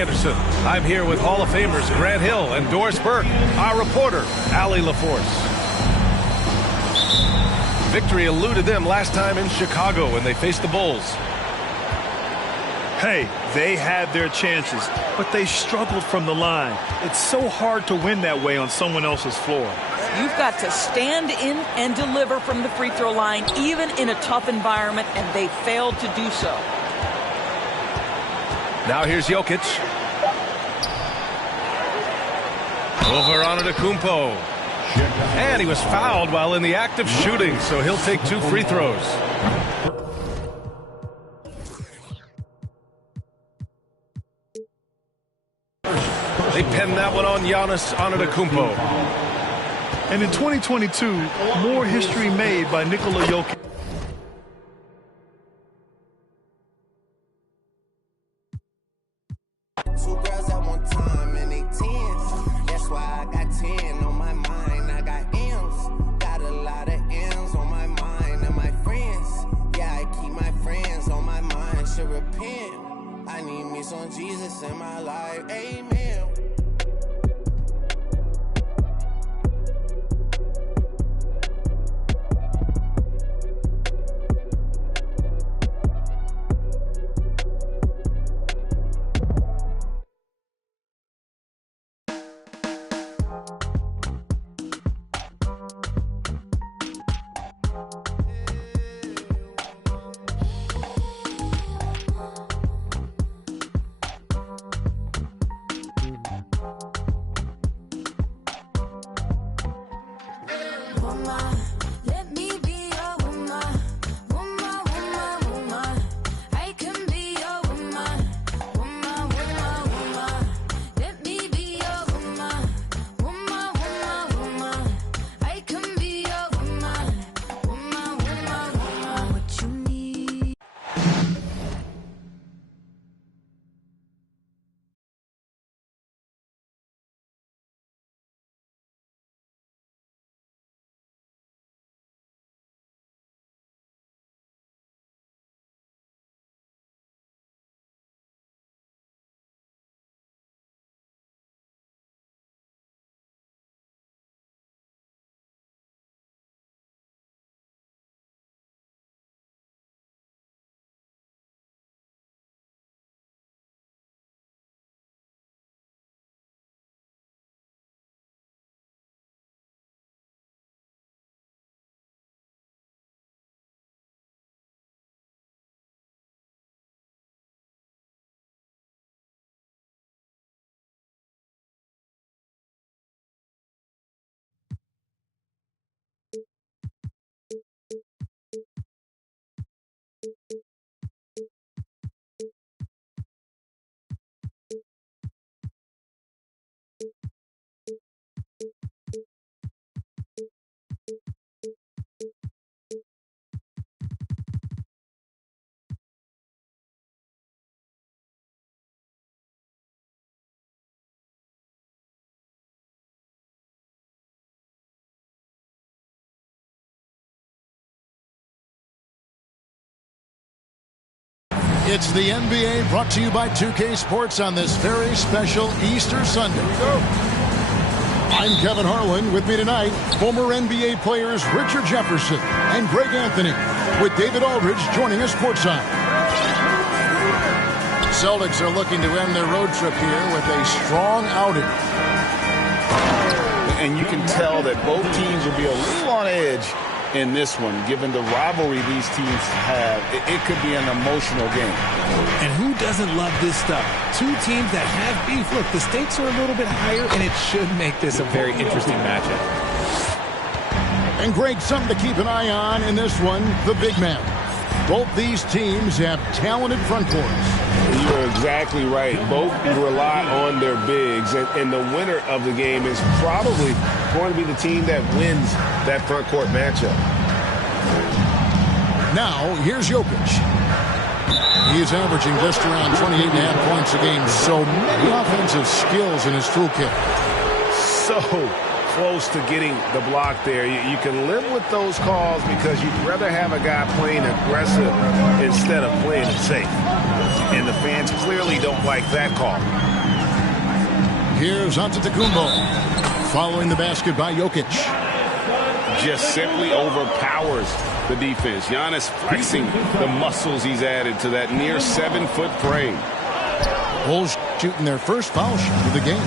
Anderson. I'm here with Hall of Famers Grant Hill and Doris Burke, our reporter, Allie LaForce. Victory eluded them last time in Chicago when they faced the Bulls. Hey, they had their chances, but they struggled from the line. It's so hard to win that way on someone else's floor. You've got to stand in and deliver from the free throw line, even in a tough environment, and they failed to do so. Now here's Jokic. Over Antetokounmpo. And he was fouled while in the act of shooting, so he'll take 2 free throws. They pinned that one on Giannis Antetokounmpo. And in 2022, more history made by Nikola Jokic. Two girls at one time and they tens. That's why I got 10 on my mind. I got M's. Got a lot of M's on my mind. And my friends, yeah, I keep my friends on my mind. Should repent. I need me some Jesus in my life. Amen. It's the NBA brought to you by 2K Sports on this very special Easter Sunday. I'm Kevin Harlan. With me tonight, former NBA players Richard Jefferson and Greg Anthony, with David Aldridge joining us courtside. Celtics are looking to end their road trip here with a strong outing. And you can tell that both teams will be a little on edge in this one, given the rivalry these teams have. It could be an emotional game. And who doesn't love this stuff? Two teams that have beef. Look, the stakes are a little bit higher, and it should make this a very interesting matchup. And Greg, something to keep an eye on in this one, the big man. Both these teams have talented front courts. You're exactly right. Both rely on their bigs, and the winner of the game is probably going to be the team that wins that front court matchup. Now, here's Jokic. He's averaging just around 28.5 points a game. So many offensive skills in his toolkit. So close to getting the block there. You can live with those calls because you'd rather have a guy playing aggressive instead of playing it safe. And the fans clearly don't like that call. Here's Antetokounmpo, following the basket by Jokic. Just simply overpowers the defense. Giannis flexing the muscles he's added to that near 7-foot frame. Bulls shooting their first foul shot of the game.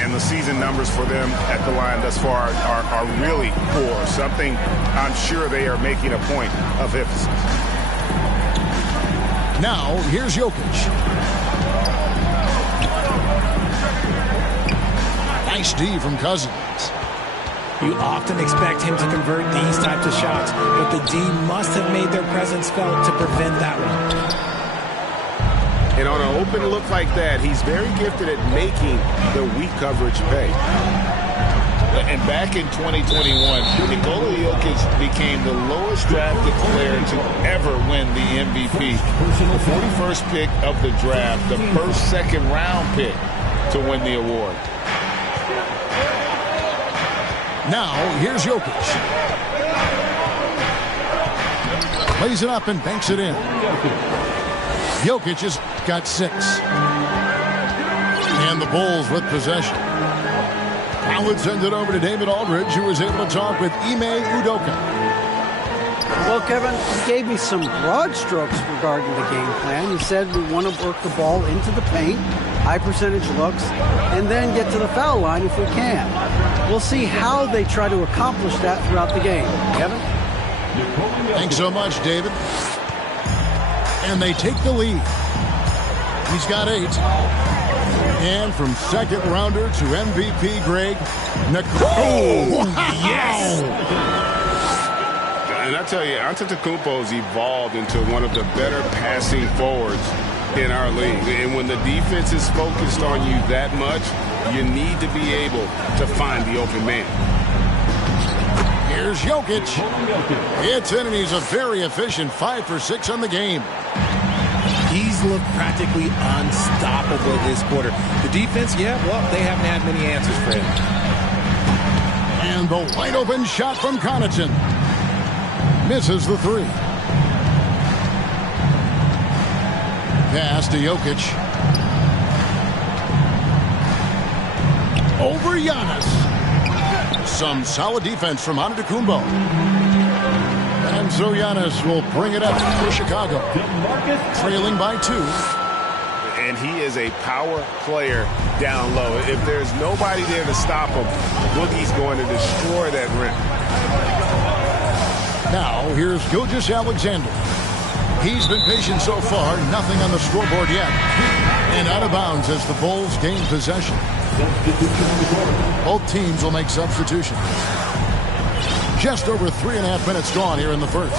And the season numbers for them at the line thus far are really poor. Something I'm sure they are making a point of emphasis. Now, here's Jokic. Nice D from Cousins. You often expect him to convert these types of shots, but the D must have made their presence felt to prevent that one. And on an open look like that, he's very gifted at making the weak coverage pay. And back in 2021, Nikola Jokic became the lowest drafted player to ever win the MVP. The 41st pick of the draft, the first second-round pick to win the award. Now, here's Jokic. Plays it up and banks it in. Jokic has got 6. And the Bulls with possession. Now let's send it over to David Aldridge, who was able to talk with Ime Udoka. Well, Kevin, he gave me some broad strokes regarding the game plan. He said we want to work the ball into the paint, high percentage looks, and then get to the foul line if we can. We'll see how they try to accomplish that throughout the game. Kevin? Thanks so much, David. And they take the lead. He's got 8. And from second rounder to MVP Greg Nikola. Oh, yes! And I tell you, Antetokounmpo's evolved into one of the better passing forwards in our league. And when the defense is focused on you that much, you need to be able to find the open man. Here's Jokic. It's in, and he's a very efficient 5 for 6 on the game. He's looked practically unstoppable this quarter. The defense, yeah, well, they haven't had many answers for him. And the wide open shot from Connaughton. Misses the 3. Pass to Jokic. Over Giannis. Some solid defense from Antetokounmpo. And so Giannis will bring it up for Chicago. Trailing by 2. And he is a power player down low. If there's nobody there to stop him, Boogie's going to destroy that rim. Now, here's Gilgeous-Alexander. He's been patient so far. Nothing on the scoreboard yet. And out of bounds as the Bulls gain possession. Both teams will make substitutions. Just over 3.5 minutes gone here in the first.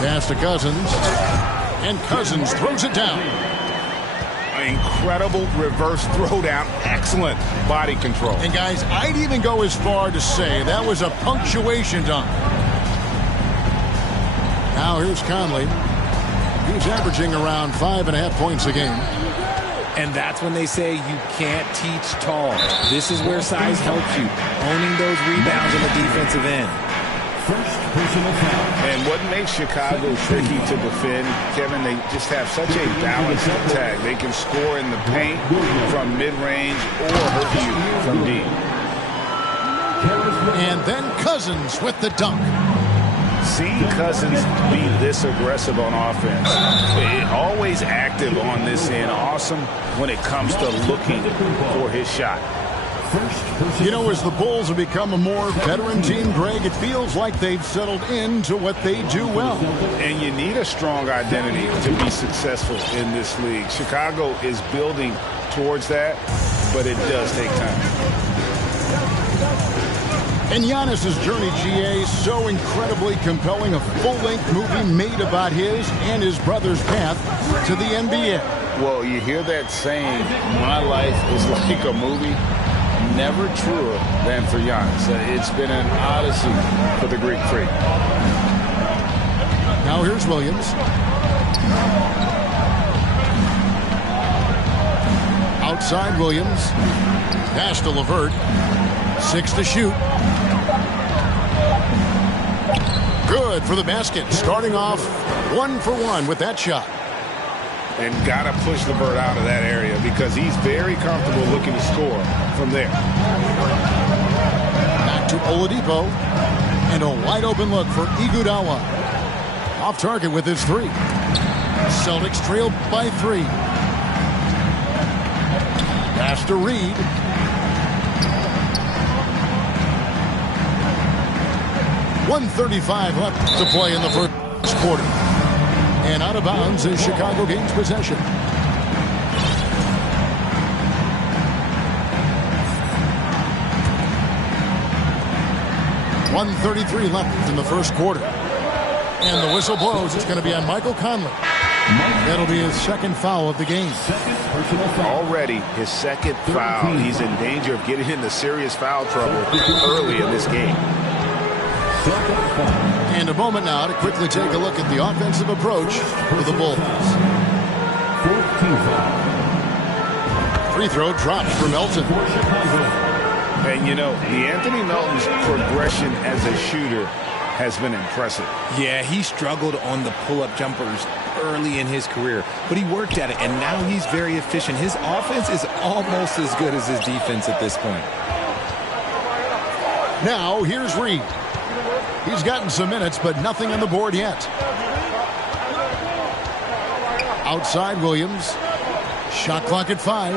Pass to Cousins. And Cousins throws it down. Incredible reverse throwdown. Excellent body control. And guys, I'd even go as far to say that was a punctuation dunk. Now here's Conley. He's averaging around 5.5 points a game. And that's when they say you can't teach tall. This is where size helps you. Owning those rebounds on the defensive end. And what makes Chicago tricky to defend, Kevin, they just have such a balanced attack. They can score in the paint from mid-range or hurt you from deep. And then Cousins with the dunk. Seeing Cousins be this aggressive on offense, always active on this end, awesome when it comes to looking for his shot. You know, as the Bulls have become a more veteran team, Greg, it feels like they've settled into what they do well. And you need a strong identity to be successful in this league. Chicago is building towards that, but it does take time. And Giannis's journey, GA, so incredibly compelling. A full-length movie made about his and his brother's path to the NBA. Well, you hear that saying, my life is like a movie. Never truer than for Giannis. It's been an odyssey for the Greek freak. Now here's Williams. Outside Williams. Pass to LeVert. 6 to shoot. Good for the basket. Starting off 1 for 1 with that shot. And got to push LeVert out of that area because he's very comfortable looking to score from there. Back to Oladipo. And a wide open look for Iguodala. Off target with his 3. Celtics trail by 3. Pass to Reed. .135 left to play in the first quarter. And out of bounds as Chicago gains possession. .133 left in the first quarter. And the whistle blows. It's going to be on Michael Conley. That'll be his second foul of the game. Already his second foul. He's in danger of getting into serious foul trouble early in this game. And a moment now to quickly take a look at the offensive approach for the Bulls. Free throw drops for Melton. And you know, the Anthony Melton's progression as a shooter has been impressive. Yeah, he struggled on the pull-up jumpers early in his career, but he worked at it, and now he's very efficient. His offense is almost as good as his defense at this point. Now, here's Reed. He's gotten some minutes, but nothing on the board yet. Outside Williams. Shot clock at 5.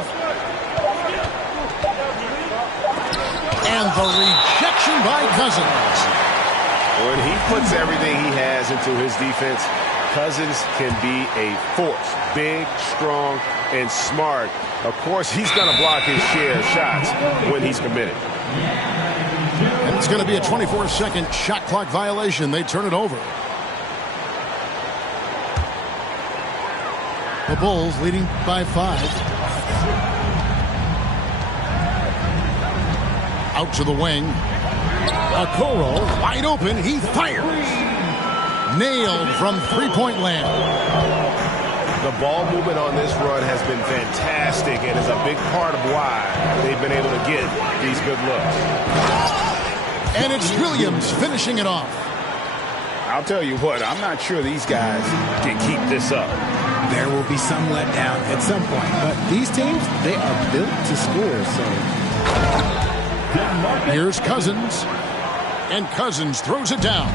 And the rejection by Cousins. When he puts everything he has into his defense, Cousins can be a force. Big, strong, and smart. Of course, he's going to block his share of shots when he's committed. And it's going to be a 24-second shot clock violation. They turn it over. The Bulls leading by 5. Out to the wing. Okoro wide open. He fires. Nailed from three-point land. The ball movement on this run has been fantastic and is a big part of why they've been able to get these good looks. And it's Williams finishing it off. I'll tell you what, I'm not sure these guys can keep this up. There will be some letdown at some point, but these teams, they are built to score, so... Here's Cousins. And Cousins throws it down.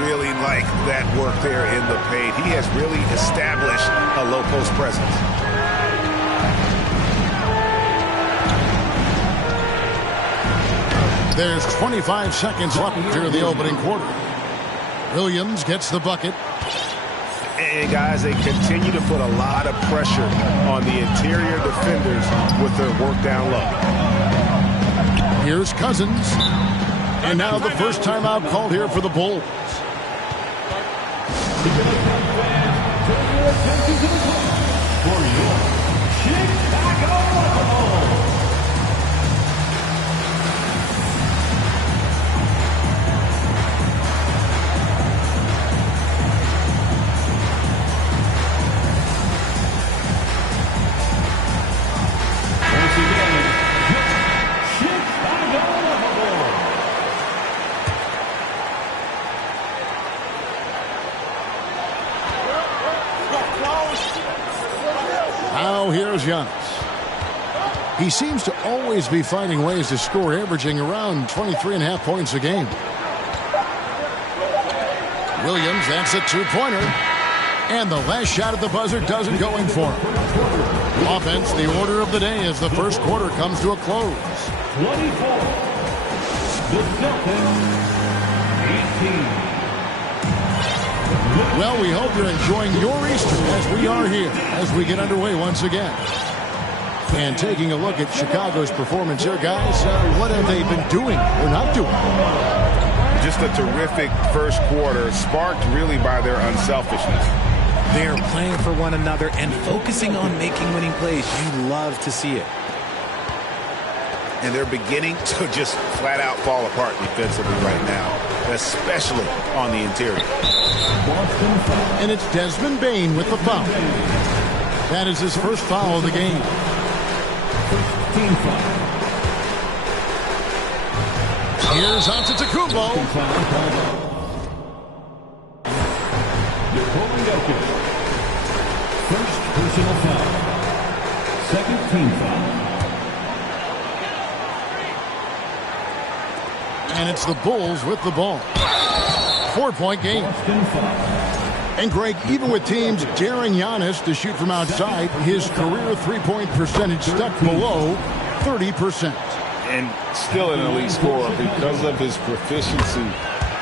Really like that work there in the paint. He has really established a low post presence. There's 25 seconds left here in the opening quarter. Williams gets the bucket. And guys, they continue to put a lot of pressure on the interior defenders with their work down low. Here's Cousins. And now the first timeout called here for the Bulls. Now here's Giannis. He seems to always be finding ways to score, averaging around 23.5 points a game. Williams, that's a two-pointer. And the last shot at the buzzer doesn't go in for him. Offense, the order of the day as the first quarter comes to a close. 24. The Celtics, 18. Well, we hope you're enjoying your Easter as we are here as we get underway once again. And taking a look at Chicago's performance here, guys, what have they been doing or not doing? Just a terrific first quarter, sparked really by their unselfishness. They're playing for one another and focusing on making winning plays. You love to see it. And they're beginning to just flat out fall apart defensively right now, especially on the interior. And it's Desmond Bane with the foul. That is his first foul of the game. 16 foul. Here's Antetokounmpo. First personal foul. Second team foul. And it's the Bulls with the ball. 4-point game. And Greg, even with teams daring Giannis to shoot from outside, his career three-point percentage stuck below 30%. And still an elite scorer because of his proficiency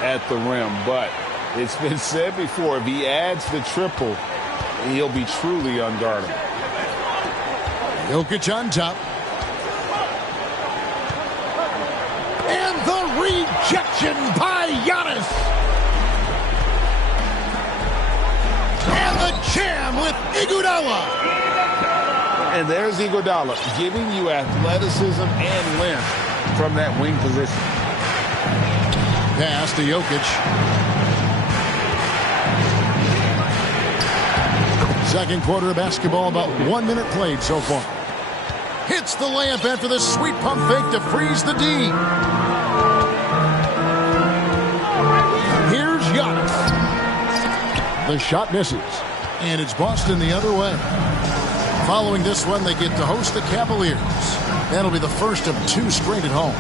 at the rim. But it's been said before, if he adds the triple, he'll be truly unguardable. Jokic on top. And the rejection by Giannis. And the jam with Iguodala. And there's Iguodala giving you athleticism and length from that wing position. Pass to Jokic. Second quarter of basketball, about 1 minute played so far. Hits the layup after the sweet pump fake to freeze the D. Here's Giannis. The shot misses. And it's Boston the other way. Following this one, they get to host the Cavaliers. That'll be the first of 2 straight at home.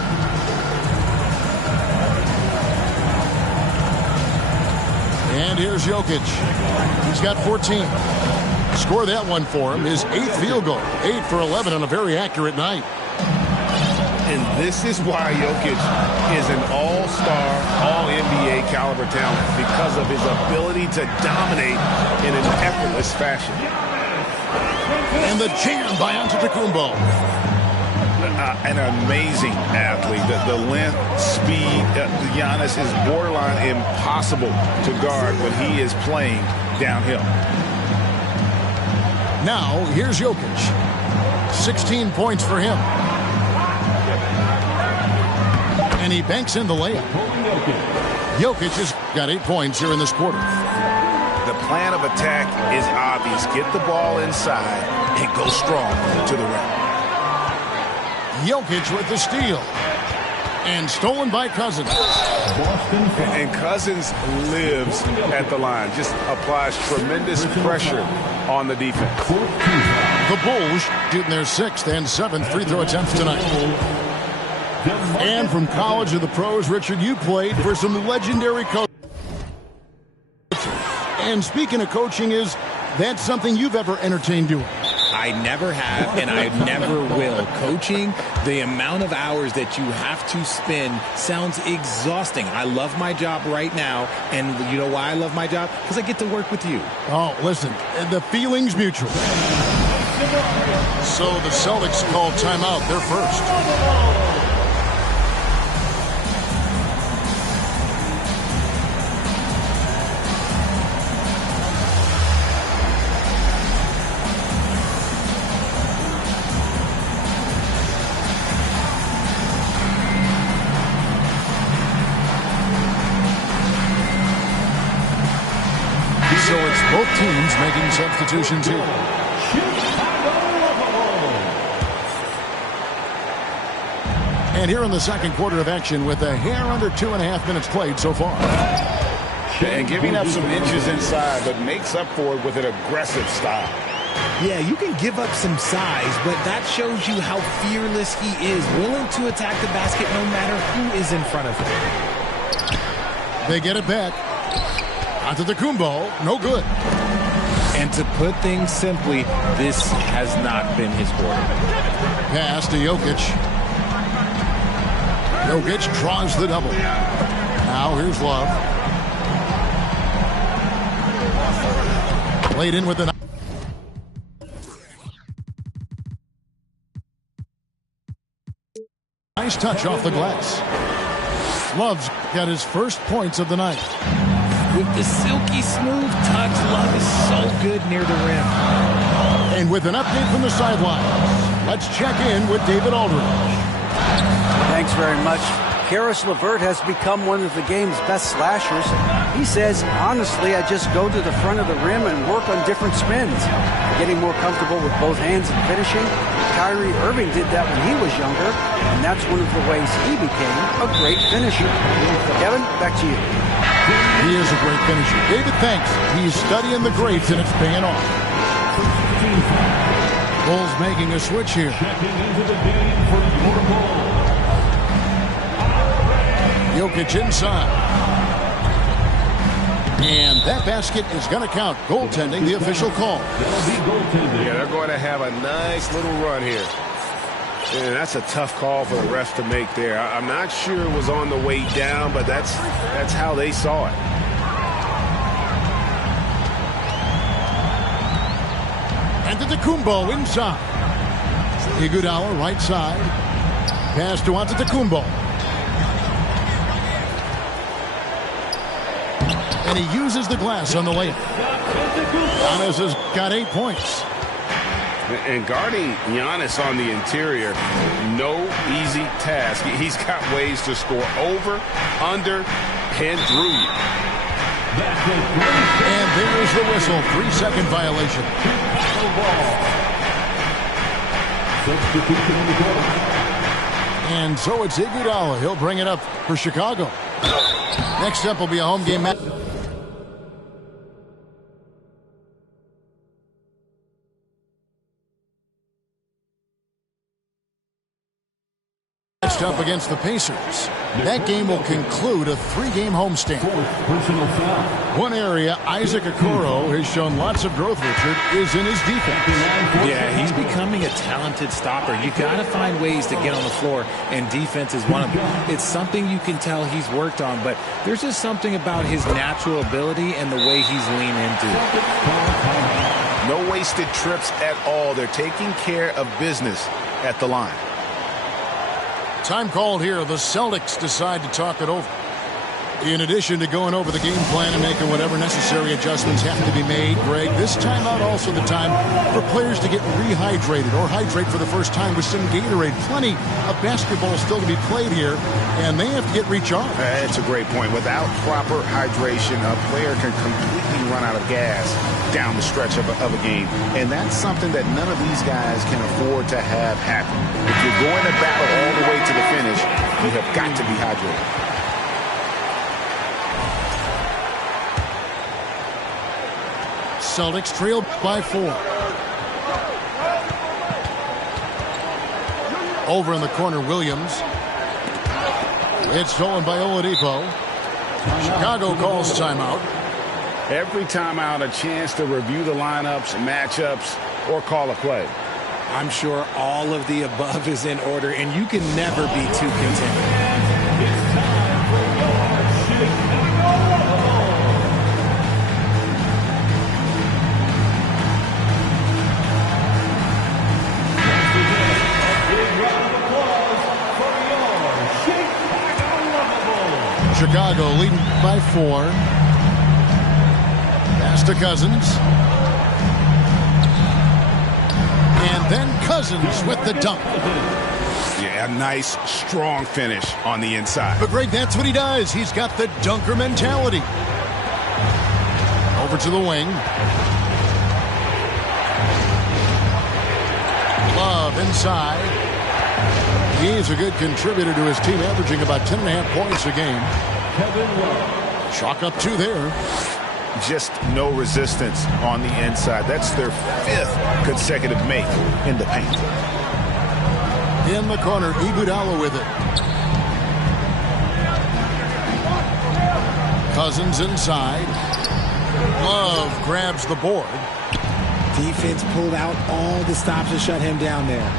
And here's Jokic. He's got 14. Score that one for him. His 8th field goal. 8 for 11 on a very accurate night. And this is why Jokic is an all-star, all-NBA caliber talent, because of his ability to dominate in an effortless fashion. And the jam by Antetokounmpo. An amazing athlete. The length, speed, Giannis is borderline impossible to guard when he is playing downhill. Now, here's Jokic. 16 points for him. And he banks in the layup. Jokic has got 8 points here in this quarter. The plan of attack is obvious. Get the ball inside and go strong to the rim. Jokic with the steal. And stolen by Cousins. And Cousins lives at the line. Just applies tremendous pressure on the defense. The Bulls shooting their 6th and 7th free throw attempts tonight. And from college to the pros, Richard, you played for some legendary coaches. And speaking of coaching, is that something you've ever entertained doing? I never have, and I never will. Coaching, the amount of hours that you have to spend sounds exhausting. I love my job right now, and you know why I love my job? Because I get to work with you. Oh, listen, the feeling's mutual. So the Celtics call timeout. They're first. So it's both teams making substitutions here. And here in the second quarter of action with a hair under 2.5 minutes played so far. And giving up some inches inside, but makes up for it with an aggressive style. Yeah, you can give up some size, but that shows you how fearless he is, willing to attack the basket no matter who is in front of him. They get it back. Antetokounmpo, no good. And to put things simply, this has not been his quarter. Pass to Jokic. Jokic draws the double. Now here's Love. Played in with the... Nice touch off the glass. Love's got his first points of the night. With the silky smooth touch, Love is so good near the rim. And with an update from the sidelines, let's check in with David Aldridge. Thanks very much. Karis LeVert has become one of the game's best slashers. He says, honestly, I just go to the front of the rim and work on different spins. Getting more comfortable with both hands and finishing. Kyrie Irving did that when he was younger, and that's one of the ways he became a great finisher. Kevin, back to you. He is a great finisher. David, thanks. He's studying the greats, and it's paying off. Bulls making a switch here. Checking into the game for your Bulls. Jokic inside. And that basket is going to count. Goaltending, the official call. Yeah, they're going to have a nice little run here. And that's a tough call for the refs to make there. I'm not sure it was on the way down, but that's how they saw it. And Antetokounmpo inside. Iguodala right side. Pass to Antetokounmpo. And he uses the glass on the layup. Giannis has got 8 points. And guarding Giannis on the interior, no easy task. He's got ways to score over, under, and through you. And there's the whistle. 3-second violation. And so it's Iguodala. He'll bring it up for Chicago. Next up will be a home game match. Up against the Pacers. That game will conclude a 3-game homestand. One area Isaac Okoro has shown lots of growth, Richard, is in his defense. Yeah, he's becoming a talented stopper. You got to find ways to get on the floor, and defense is one of them. It's something you can tell he's worked on, but there's just something about his natural ability and the way he's leaned into it. No wasted trips at all. They're taking care of business at the line. Time called here. The Celtics decide to talk it over. In addition to going over the game plan and making whatever necessary adjustments have to be made, Greg, this timeout also the time for players to get rehydrated or hydrate for the first time with some Gatorade. Plenty of basketball still to be played here, and they have to get recharged. That's a great point. Without proper hydration, a player can completely run out of gas down the stretch of a game, and that's something that none of these guys can afford to have happen. If you're going to battle all the way to the finish, you have got to be hydrated. Celtics trail by 4. Over in the corner, Williams. It's stolen by Oladipo. Chicago calls timeout. Every timeout, a chance to review the lineups, matchups, or call a play. I'm sure all of the above is in order, and you can never be too content. Chicago leading by 4. Pass to Cousins. And then Cousins with the dunk. Yeah, a nice, strong finish on the inside. But, Greg, that's what he does. He's got the dunker mentality. Over to the wing. Love inside. He's a good contributor to his team, averaging about 10.5 points a game. Chalk up 2 there. Just no resistance on the inside. That's their 5th consecutive make in the paint. In the corner, Iguodala with it. Cousins inside. Love grabs the board. Defense pulled out all the stops to shut him down there.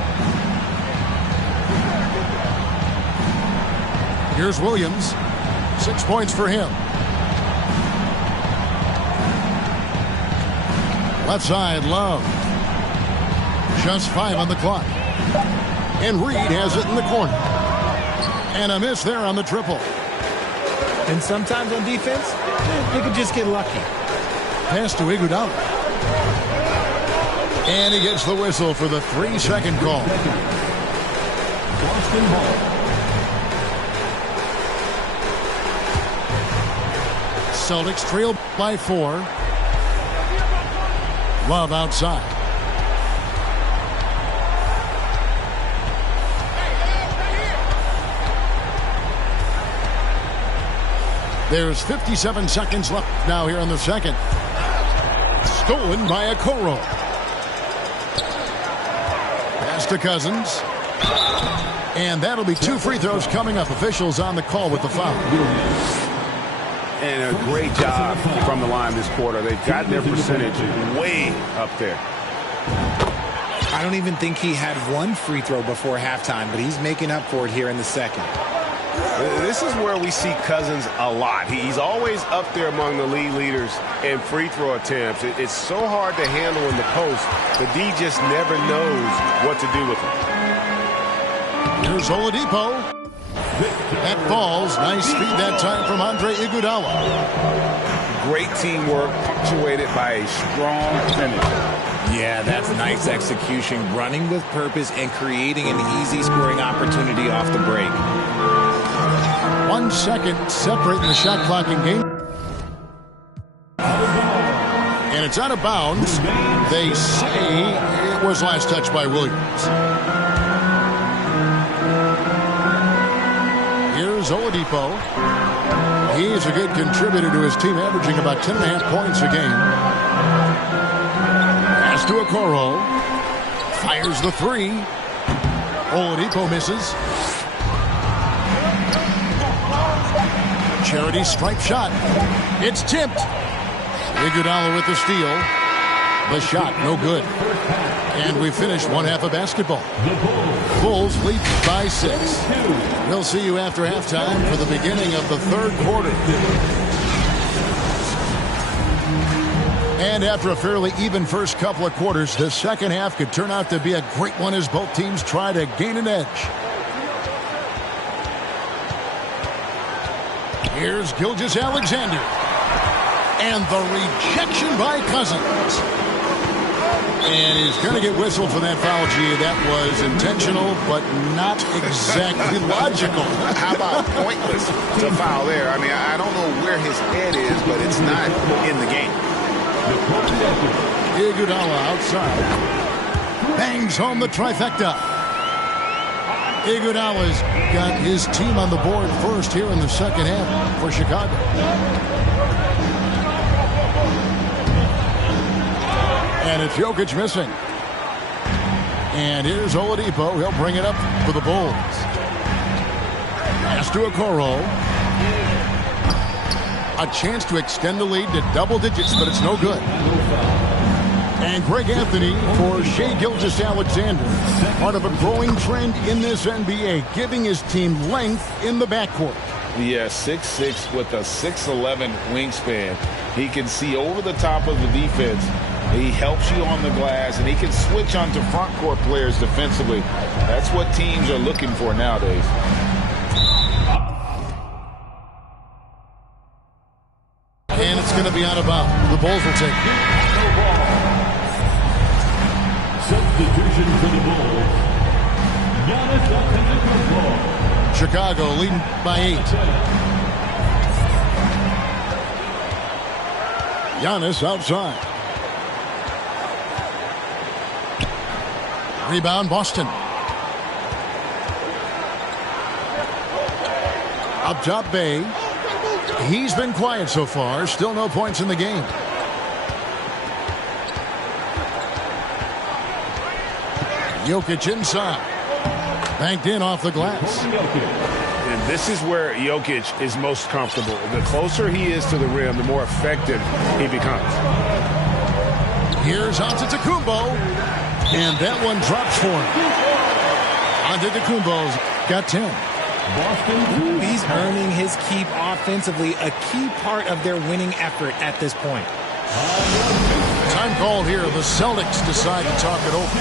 Here's Williams. 6 points for him. Left side, Love. Just 5 on the clock. And Reed has it in the corner. And a miss there on the triple. And sometimes on defense, you can just get lucky. Pass to Iguodala. And he gets the whistle for the 3-second call. Boston ball. Celtics trail by 4. Love outside. There's 57 seconds left now here in the second. Stolen by Okoro. Pass to Cousins. And that'll be 2 free throws coming up. Officials on the call with the foul. And a great job from the line this quarter. They've gotten their percentage way up there. I don't even think he had 1 free throw before halftime, but he's making up for it here in the second. This is where we see Cousins a lot. He's always up there among the league leaders in free throw attempts. It's so hard to handle in the post. The D just never knows what to do with him. Here's Oladipo. That falls. Nice speed that time from Andre Iguodala. Great teamwork punctuated by a strong finish. Yeah, that's nice execution. Running with purpose and creating an easy scoring opportunity off the break. 1 second separating the shot clock in game. And it's out of bounds. They say it was last touched by Williams. Here's Oladipo. He's a good contributor to his team, averaging about 10.5 points a game. Pass to Okoro. Fires the 3. Oladipo misses. Charity stripe shot. It's tipped. Iguodala with the steal. The shot, no good. And we finished 1 half of basketball. Bulls lead by 6. We'll see you after halftime for the beginning of the third quarter. And after a fairly even first couple of quarters, the second half could turn out to be a great one as both teams try to gain an edge. Here's Gilgeous-Alexander. And the rejection by Cousins. And he's going to get whistled for that foul, G. That was intentional, but not exactly logical. How about pointless to foul there? I mean, I don't know where his head is, but it's not in the game. Iguodala outside. Bangs home the trifecta. Iguodala's got his team on the board first here in the second half for Chicago. And it's Jokic missing. And here's Oladipo. He'll bring it up for the Bulls. Pass to Okoro. A chance to extend the lead to double digits, but it's no good. And Greg Anthony for Shai Gilgeous-Alexander. Part of a growing trend in this NBA, giving his team length in the backcourt. Yeah, 6'6" with a 6'11" wingspan. He can see over the top of the defense. He helps you on the glass, and he can switch onto front court players defensively. That's what teams are looking for nowadays. And it's going to be out of bounds. The Bulls will take it. Substitution for the Bulls. Giannis Antetokounmpo. Chicago leading by 8. Giannis outside. Rebound, Boston. Up top, Bay. He's been quiet so far. Still no points in the game. Jokic inside. Banked in off the glass. And this is where Jokic is most comfortable. The closer he is to the rim, the more effective he becomes. Here's Antetokounmpo. And that one drops for him. Antetokounmpo's got 10. Ooh, he's earning his keep offensively, a key part of their winning effort at this point. Time called here. The Celtics decide to talk it over.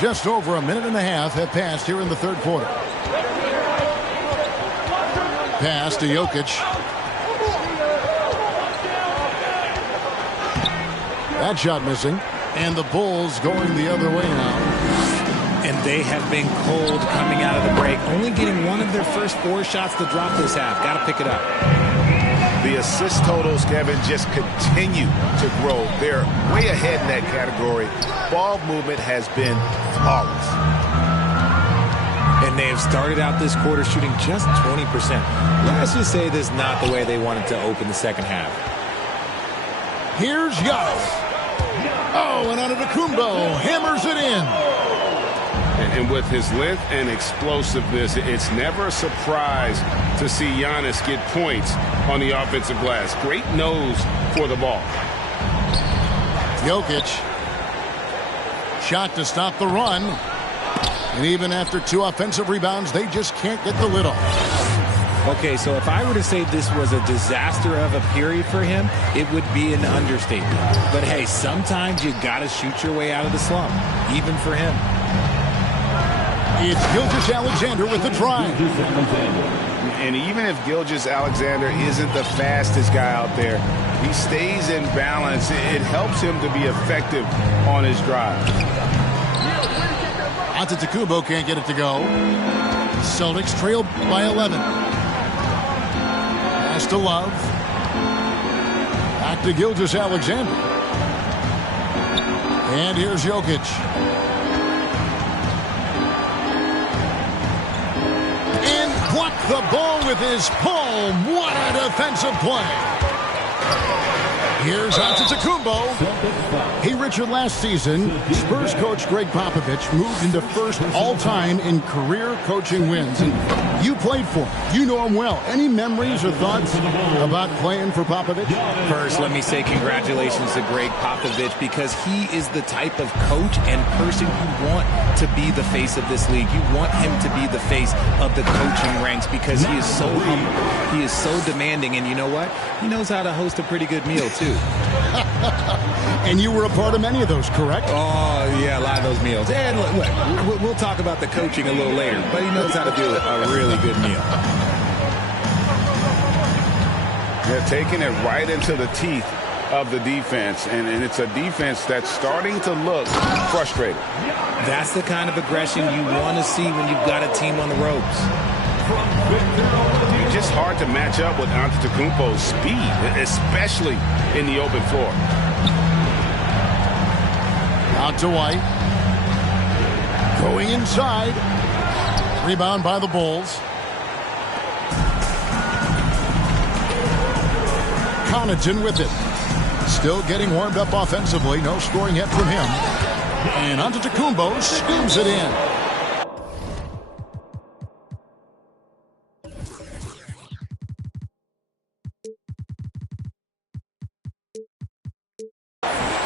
Just over a minute and a half have passed here in the third quarter. Pass to Jokic. That shot missing. And the Bulls going the other way now. And they have been cold coming out of the break. Only getting one of their first 4 shots to drop this half. Got to pick it up. The assist totals, Kevin, just continue to grow. They're way ahead in that category. Ball movement has been flawless. And they have started out this quarter shooting just 20%. Let's just say this is not the way they wanted to open the second half. Here's Giannis. Oh, and Antetokounmpo hammers it in. And with his length and explosiveness, it's never a surprise to see Giannis get points on the offensive glass. Great nose for the ball. Jokic. Shot to stop the run. And even after 2 offensive rebounds, they just can't get the lid off. Okay, so if I were to say this was a disaster of a period for him, it would be an understatement. But hey, sometimes you got to shoot your way out of the slump, even for him. It's Gilgeous-Alexander with the drive. And even if Gilgeous-Alexander isn't the fastest guy out there, he stays in balance. It helps him to be effective on his drive. Antetokounmpo can't get it to go. Celtics trail by 11. Pass to Love. Back to Gilgeous-Alexander. And here's Jokic. And blocked the ball with his palm. What a defensive play. Here's Antetokounmpo. Hey, Richard, last season, Spurs coach Greg Popovich moved into first all-time in career coaching wins. And you played for him. You know him well. Any memories or thoughts about playing for Popovich? First, let me say congratulations to Greg Popovich, because he is the type of coach and person you want to be the face of this league. You want him to be the face of the coaching ranks, because he is so humble. He is so demanding. And you know what? He knows how to host a pretty good meal, too. And you were a part of many of those, correct? Oh, yeah, a lot of those meals. And look, we'll talk about the coaching a little later, but he knows how to do a really good meal. They're taking it right into the teeth of the defense, and it's a defense that's starting to look frustrated. That's the kind of aggression you want to see when you've got a team on the ropes. It's just hard to match up with Antetokounmpo's speed, especially in the open floor. Out to White. Going inside. Rebound by the Bulls. Connaughton with it. Still getting warmed up offensively. No scoring yet from him. And Antetokounmpo scoops it in.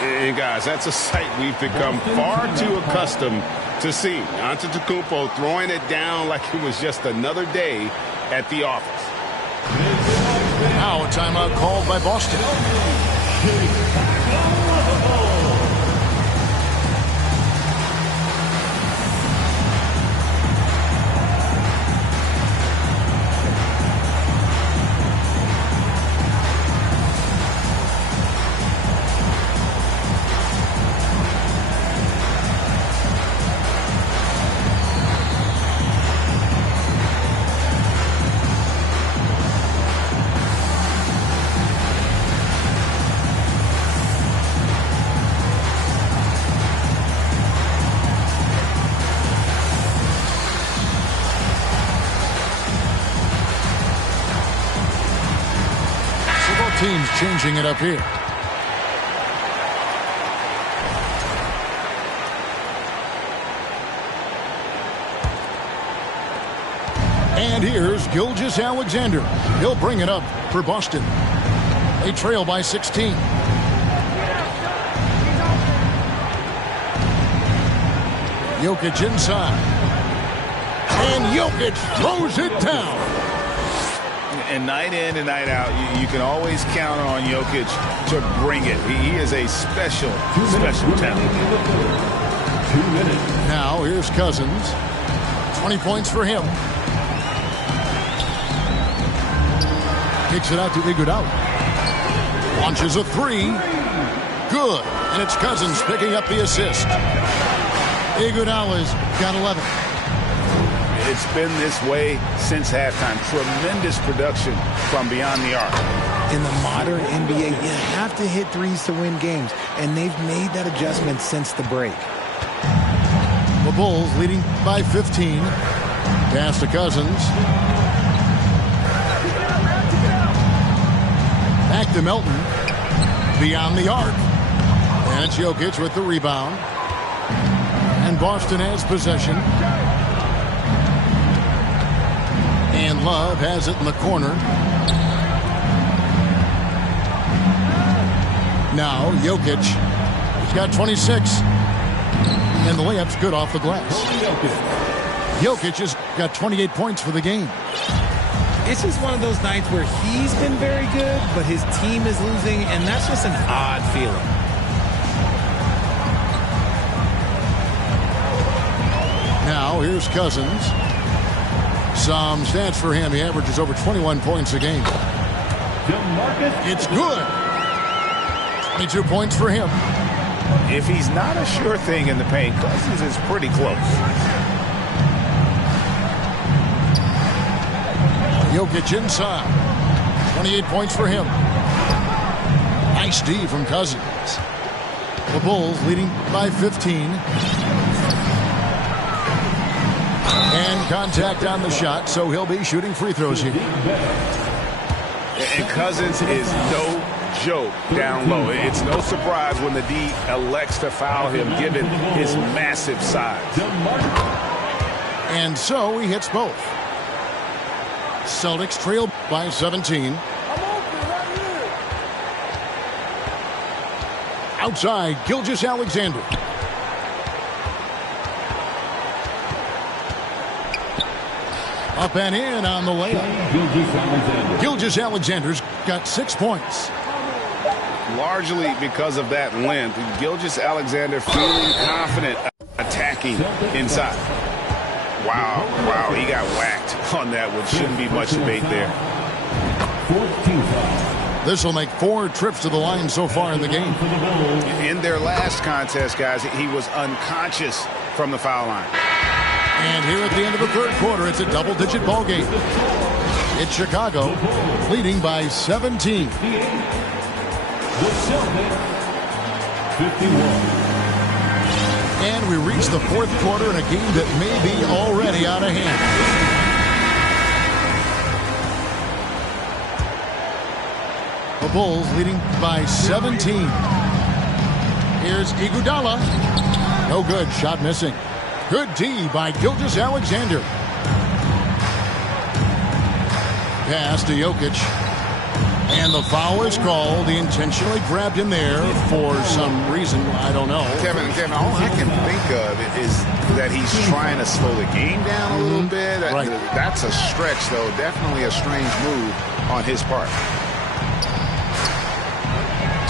And guys, that's a sight we've become far too accustomed to seeing. Antetokounmpo throwing it down like it was just another day at the office. Now a timeout called by Boston. Teams changing it up here. And here's Gilgeous-Alexander. He'll bring it up for Boston. They trail by 16. Jokic inside. And Jokic throws it down. And night in and night out, you can always count on Jokic to bring it. He is a special talent. 2 minutes. Now here's Cousins. 20 points for him. Kicks it out to Iguodala. Launches a three. Good. And it's Cousins picking up the assist. Iguodala's got 11. It's been this way since halftime. Tremendous production from beyond the arc. In the modern NBA, you have to hit threes to win games, and they've made that adjustment since the break. The Bulls leading by 15. Pass to Cousins. Back to Melton. Beyond the arc. And it's Jokic with the rebound. And Boston has possession. And Love has it in the corner. Now Jokic. He's got 26. And the layup's good off the glass. Jokic has got 28 points for the game. It's just one of those nights where he's been very good, but his team is losing, and that's just an odd feeling. Now here's Cousins. Some stats for him. He averages over 21 points a game. It's good. 22 points for him. If he's not a sure thing in the paint, Cousins is pretty close. Jokic inside. 28 points for him. Nice D from Cousins. The Bulls leading by 15. And contact on the shot, so he'll be shooting free throws here. And Cousins is no joke down low. It's no surprise when the D elects to foul him, given his massive size. And so he hits both. Celtics trail by 17. Outside, Gilgeous-Alexander. Up and in on the layup. Gilgeous-Alexander's got 6 points. Largely because of that length, Gilgeous-Alexander feeling confident attacking inside. Wow, he got whacked on that one. Shouldn't be much debate there. This will make 4 trips to the line so far in the game. In their last contest, guys, he was unconscious from the foul line. And here at the end of the third quarter, it's a double-digit ball game. It's Chicago leading by 17. The Celtics, 51. And we reach the fourth quarter in a game that may be already out of hand. The Bulls leading by 17. Here's Iguodala. No good. Shot missing. Good D by Gilgeous-Alexander. Pass to Jokic. And the foul is called. He intentionally grabbed him there for some reason. I don't know. Kevin, all I can think of is that he's trying to slow the game down a little bit. Right. That's a stretch, though. Definitely a strange move on his part.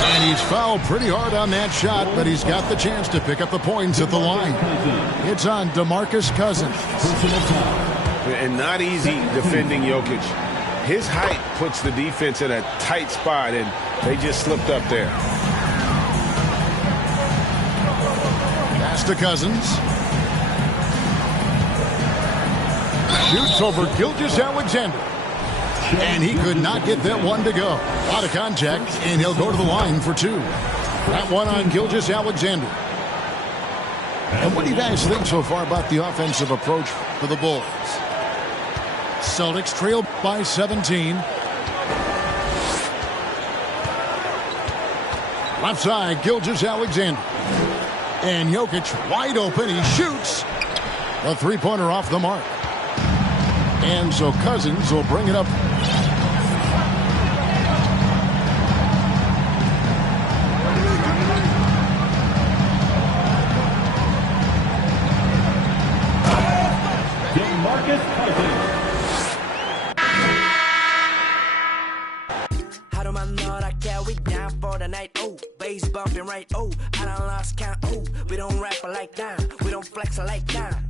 And he's fouled pretty hard on that shot, but he's got the chance to pick up the points at the line. It's on DeMarcus Cousins. And not easy defending Jokic. His height puts the defense in a tight spot, and they just slipped up there. Pass to Cousins. Shoots over Gilgeous-Alexander. And he could not get that one to go. Out of contact, and he'll go to the line for 2. That one on Gilgeous-Alexander. And what do you guys think so far about the offensive approach for the Bulls? Celtics trail by 17. Left side, Gilgeous-Alexander. And Jokic wide open. He shoots. A three-pointer off the mark. And so Cousins will bring it up. DeMarcus Cousins. How do I know that I carry down for the night? Oh, bass bumping right. Oh, I done lost count. Oh, we don't rap like that. We don't flex like that.